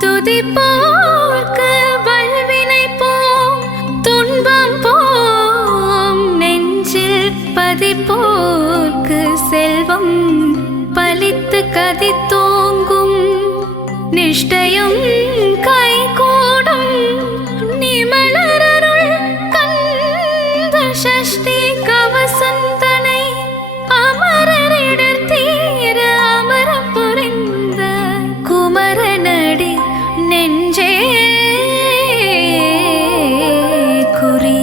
துதிப்போர்க்கு வல்வினை போம் துன்பம் போம் நெஞ்சில் பதிப்போர்க்கு செல்வம் பலித்து கதித்தோங்கும் நிஷ்டையும் கைகூடும் நிமலரருள் கந்த சஷ்டி கவசந்தனை அமரரிடர் தீர அமரம் புரிந்த குமரனடி நெஞ்சே குறி.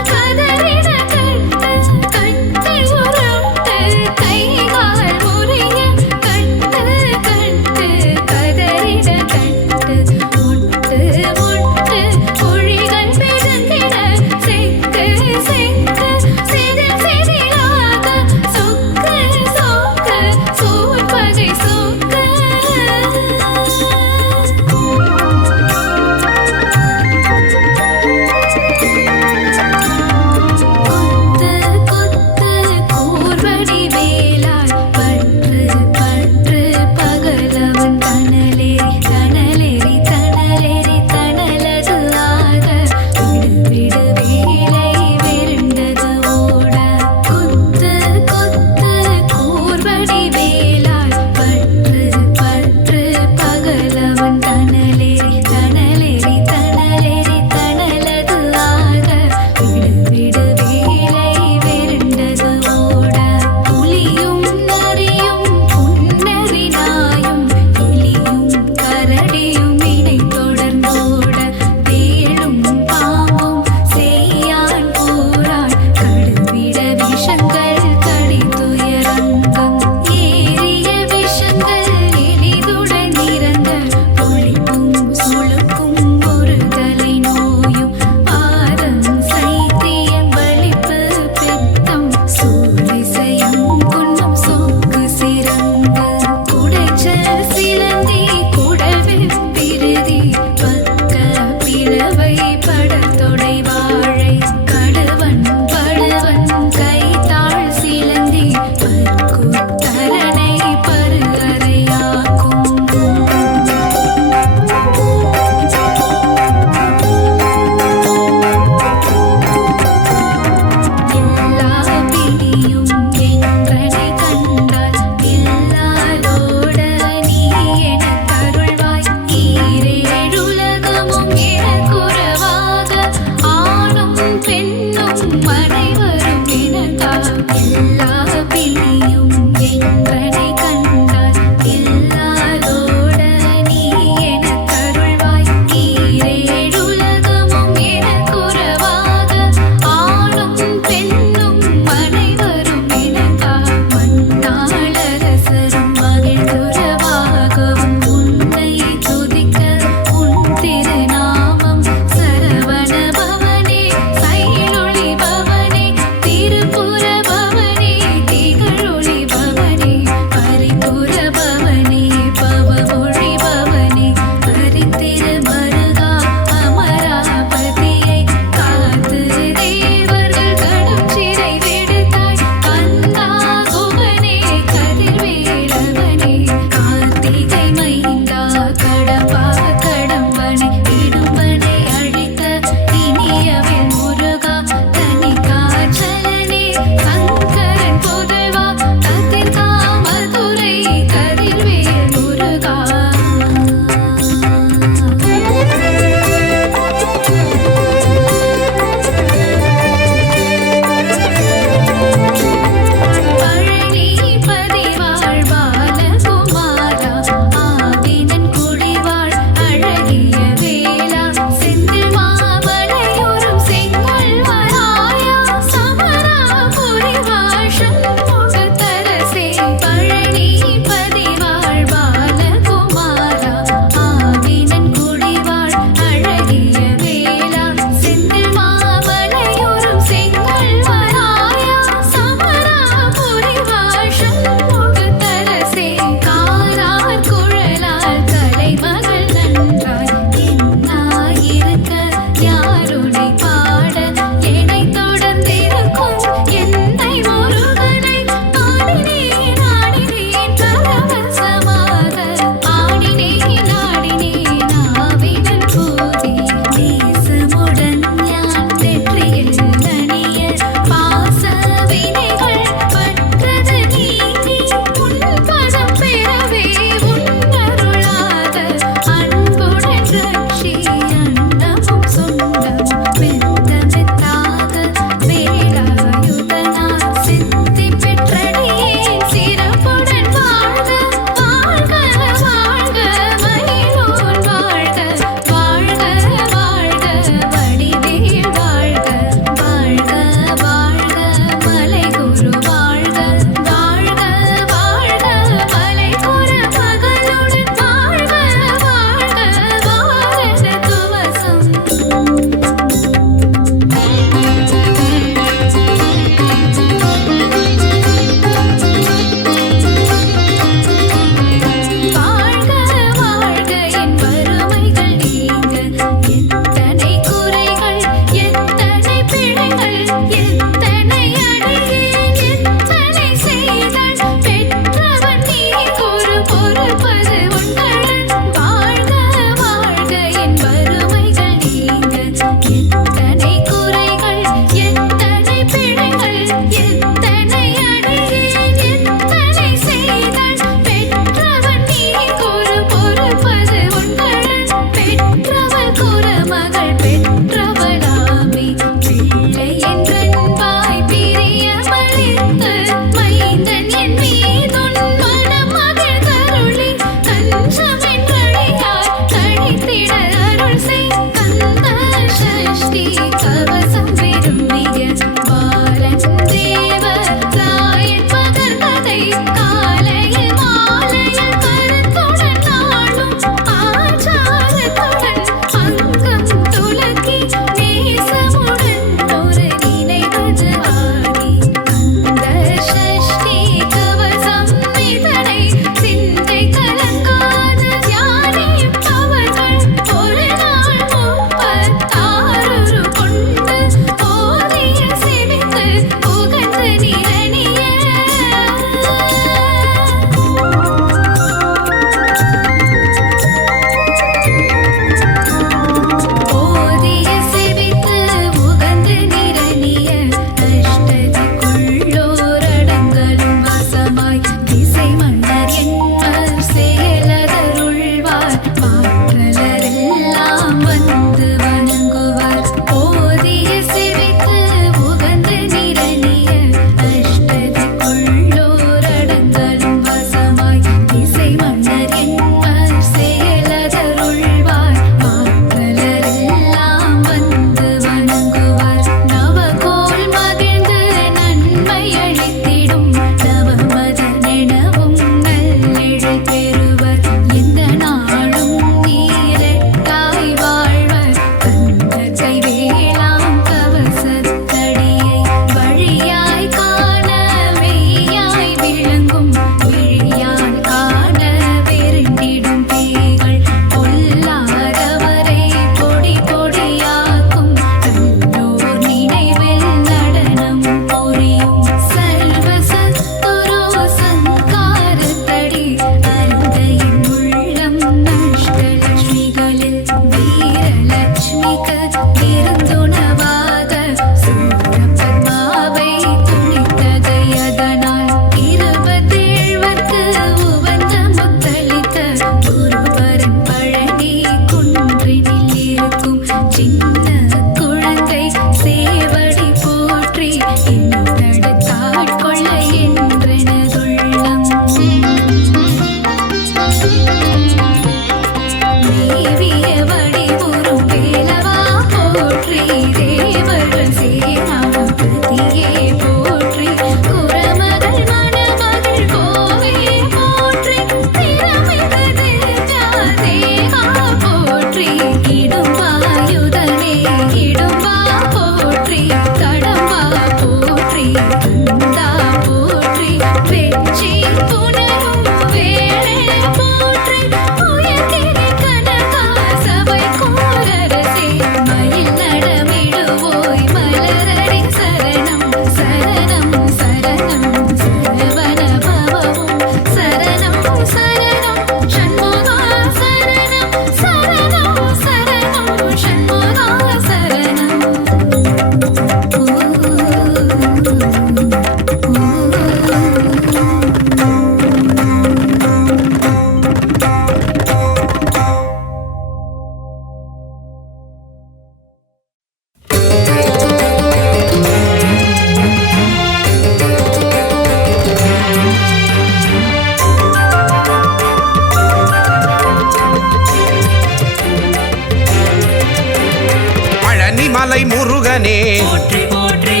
முருகனே போற்றி போற்றி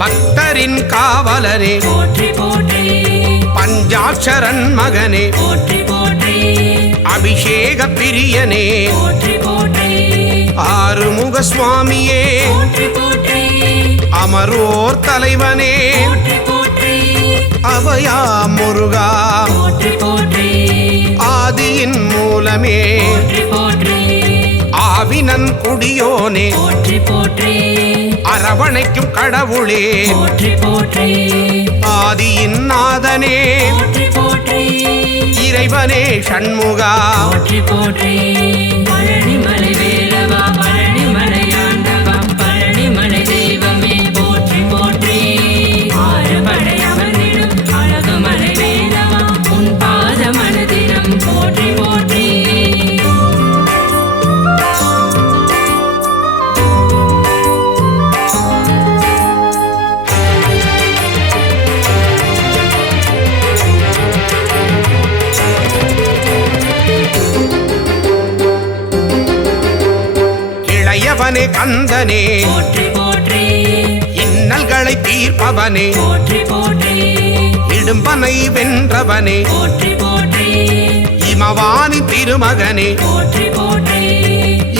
பக்தரின் காவலனே போற்றி போற்றி பஞ்சாட்சரன் மகனே போற்றி போற்றி அபிஷேக பிரியனே போற்றி போற்றி ஆறுமுக சுவாமியே போற்றி போற்றி அமரோர் தலைவனே போற்றி போற்றி அபயா முருகா போற்றி போற்றி ஆதியின் மூலமே போற்றி போற்றி ஆவினன் குடியோனே போற்றி போற்றி அரவணைக்கும் கடவுளே போற்றி போற்றி ஆதியின் நாதனே போற்றி போற்றி இறைவனே சண்முகா போற்றி போற்றி பழனிமலை வேலவா பழனிமலை ஆண்டவா பழனிமலை தெய்வமே போற்றி போற்றி ஆறுபடை அமர்ந்திடும் அழகுமலை வேலவா உன் பாத மனதினம் போற்றி போற்றி இளையவனே கந்தனே போற்றி போற்றி இன்னல்களை தீர்ப்பவனே போற்றி போற்றி இடும்பனை வென்றவனே போற்றி போற்றி இமவானி திருமகனே போற்றி போற்றி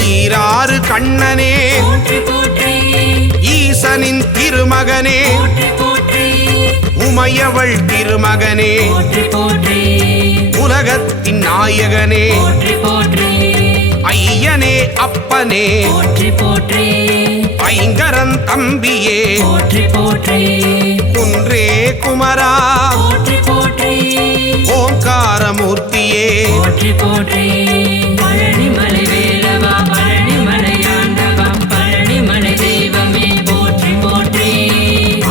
ஈராறு கண்ணனே போற்றி போற்றி ஈசனின் திருமகனே போற்றி போற்றி உமையவள் திருமகனே போற்றி போற்றி உலகத்தின் நாயகனே போற்றி போற்றி ஐயனே அப்பனே போற்றி போற்றி ஐங்கரன் தம்பியே போற்றி போற்றி குன்றே குமரா போற்றி போற்றி ஓங்காரமூர்த்தியே போற்றி போற்றி பழனிமலை வேலவா பழனிமலை ஆண்டவா பழனிமலை தெய்வமே போற்றி போற்றி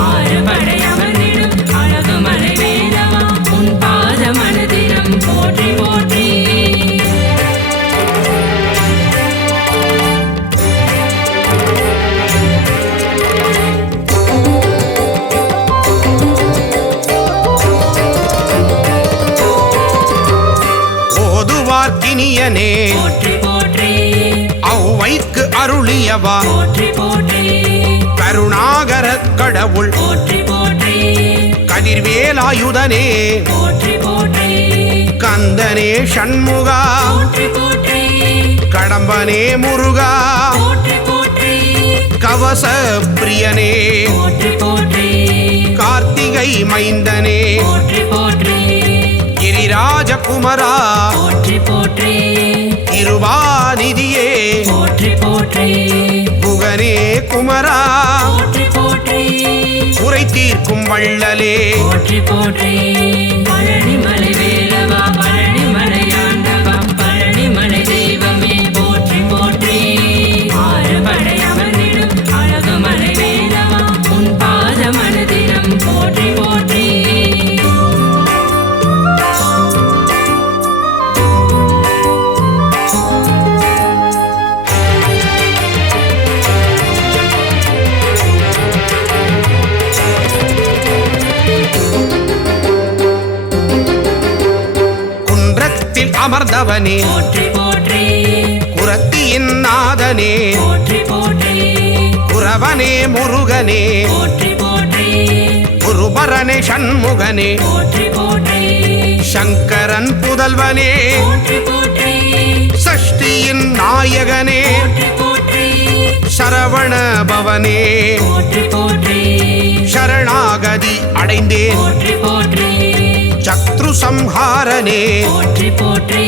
ஆறுபடை அமர்ந்திடும் அழகுமலை வேலவா உன் பாத மனதினம் போற்றி போற்றி ஓதுவார்க்கினியனே போற்றி போற்றி ஔவைக்கு அருளியவா போற்றி போற்றி கருணாகர கடவுள் போற்றி போற்றி கதிர்வேலாயுதனே போற்றி போற்றி கந்தனே சண்முகா போற்றி போற்றி கடம்பனே முருகா போற்றி போற்றி கவச பிரியனே போற்றி போற்றி கார்த்திகை மைந்தனே போற்றி போற்றி கிரிராஜகுமரா போற்றி போற்றி இருவாநிதியே போற்றி போற்றி புகனே குமரா போற்றி போற்றி குறை தீர்க்கும் வள்ளலே போற்றி போற்றி பழனிமலை வேலவா பழனிமலை ஆண்டவா பழனிமலை தெய்வமே போற்றி போற்றி ஆறுபடை அமர்ந்திடும் அழகுமலை வேலவா உன் பாத மனதினம் போற்றி போற்றி குன்றத்தில் அமர்ந்தவனே போற்றி போற்றி குரத்தியின் நாதனே போற்றி போற்றி குரவனே முருகனே போற்றி போற்றி குருபரனே சண்முகனே போற்றி போற்றி சங்கரன் புதல்வனே போற்றி போற்றி சஷ்டியின் நாயகனே போற்றி போற்றி சரவண பவனே போற்றி போற்றி சரணாகதி அடைந்தேன் போற்றி போற்றி சத்ரு சம்ஹாரனே போற்றி போற்றி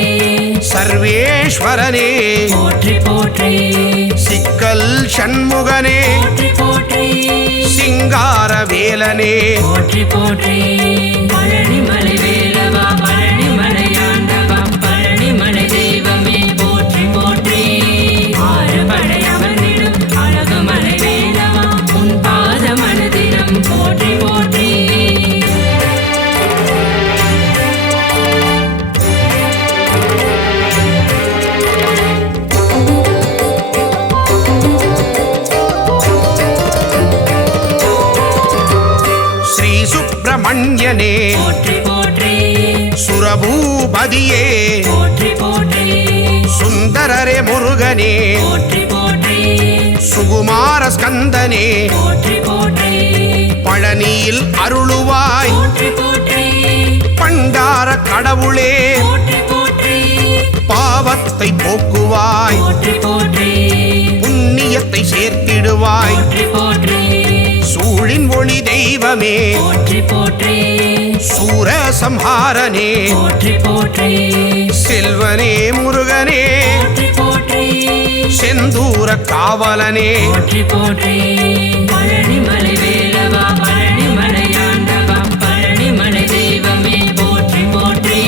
சர்வேஸ்வரனே போற்றி போற்றி சிக்கல் சண்முகனே போற்றி போற்றி சிங்கார வேலனே போற்றி போற்றி பழனிமலை வேலவா பழனிமலை ஆண்டவா பழனிமலை தெய்வமே போற்றி போற்றி ஆறுபடை அமர்ந்திடும் அழகுமலை வேலவா உன் பாத மனதினம் போற்றி போற்றி ஸ்ரீ சுப்பிரமணியனே போற்றி போற்றி சுரபூபதியே போற்றி போற்றி சுந்தரரே முருகனே போற்றி போற்றி சுகுமார ஸ்கந்தனே போற்றி போற்றி பழனியில் அருளுவாய் போற்றி போற்றி பண்டார கடவுளே போற்றி போற்றி பாவத்தை போக்குவாய் போற்றி போற்றி புண்ணியத்தை சேர்த்திடுவாய் போற்றி போற்றி சூழின் ஒளி தெய்வமே போற்றி போற்றி சூர சம்ஹாரனே போற்றி போற்றி செல்வனே முருகனே போற்றி போற்றி செந்தூர காவலனே போற்றி போற்றி பழனிமலை வேலவா பழனிமலையாண்டவா பழனிமலை தெய்வமே போற்றி போற்றி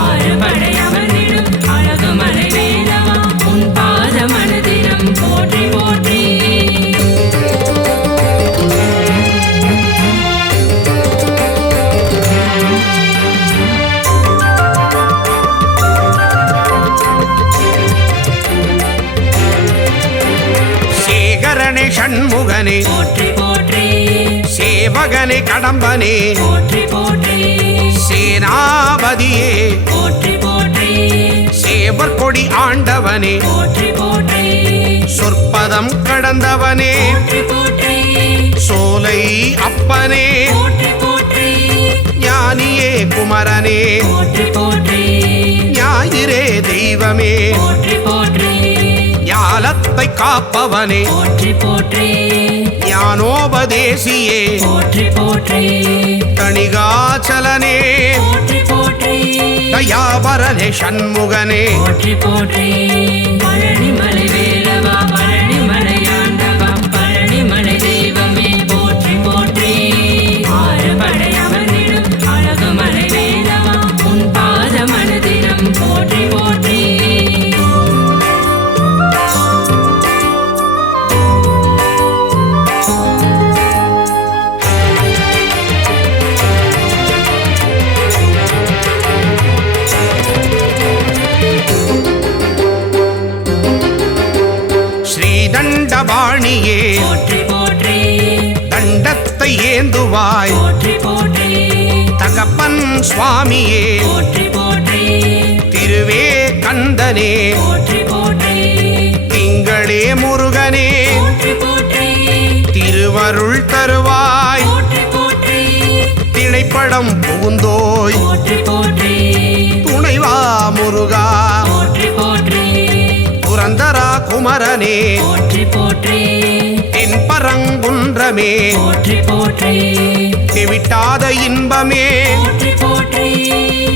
ஆறுபடை அமர்ந்திடும் அழகுமலை வேலவா உன் பாத மனதினம் போற்றி போற்றி சேகரனே ஷண்முகனே போற்றி போற்றி சேவகனே கடம்பனே போற்றி போற்றி சேனாபதியே போற்றி போற்றி சேவர் கொடி ஆண்டவனே போற்றி போற்றி சொற்பதம் கடந்தவனே போற்றி போற்றி சோலை அப்பனே போற்றி போற்றி ஞானியே குமரனே போற்றி போற்றி ஞாயிறே தெய்வமே போற்றி போற்றி ஞாலத்தை காப்பவனே போற்றி போற்றி ஞானோபதேசியே போற்றி போற்றி தணிகாச்சலனே போற்றி போற்றி தயாபரனே ஷண்முகனே போற்றி போற்றி பழனிமலை வேலவா பழனிமலையாண்டவா பழனிமலை தெய்வமே போற்றி போற்றி ஆறுபடை அமர்ந்திடும் அழகுமலை வேலவா உன் பாத மனதினம் போற்றி போற்றி ஸ்ரீதண்டபாணியே போற்றி போற்றி தண்டத்தை ஏந்துவாய் போற்றி போற்றி தகப்பன் சுவாமியே போற்றி போற்றி திருவே கந்தனே போற்றி போற்றி திங்களே முருகனே போற்றி போற்றி திருவருள் தருவாய் போற்றி போற்றி திணைப்படம் புகுந்தோய் போற்றி போற்றி துணைவா முருகா போற்றி போற்றி புரந்தரா குமரனே போற்றி போற்றி என் பரங்குன்றமே போற்றி போற்றி விட்டாத இன்பமே போற்றி போற்றி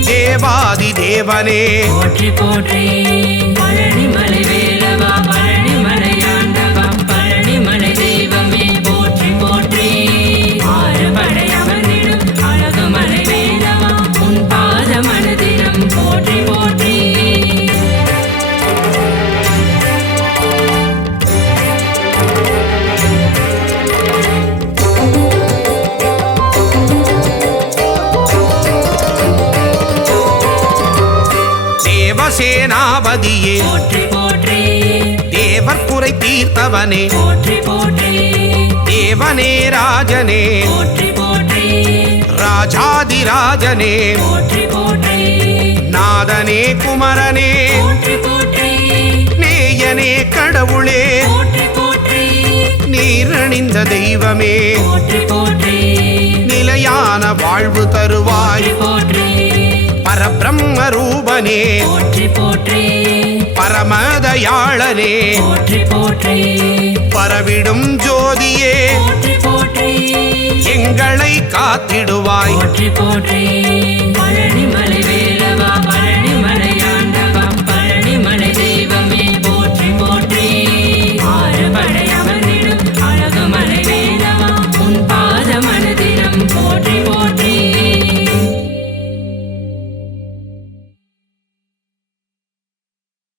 தேவாதி தேவனே போற்றி போற்றி பழனிமலை வேலவா பழனிமலையாண்டவா பழனிமலை தெய்வமே போற்றி போற்றி ஆறுபடை அமர்ந்திடும் அழகுமலை வேலவா உன் பாத மனதினம் போற்றி போற்றி தேவசேனாபதியே போற்றி போற்றி தேவர் குறை தீர்த்தவனே போற்றி போற்றி தேவனே ராஜனே போற்றி போற்றி ராஜாதிராஜனே போற்றி போற்றி நாதனே குமரனே போற்றி போற்றி நேயனே கடவுளே போற்றி போற்றி நீரணிந்த தெய்வமே போற்றி போற்றி நிலையான வாழ்வு தருவாய் போற்றி பரபிரம்ம ரூபனே போற்றி போற்றி பரமதயாளனே போற்றி போற்றி பரவிடும் ஜோதியே போற்றி போற்றி எங்களை காத்திடுவாய் போற்றி போற்றி பழனிமலை வேலவா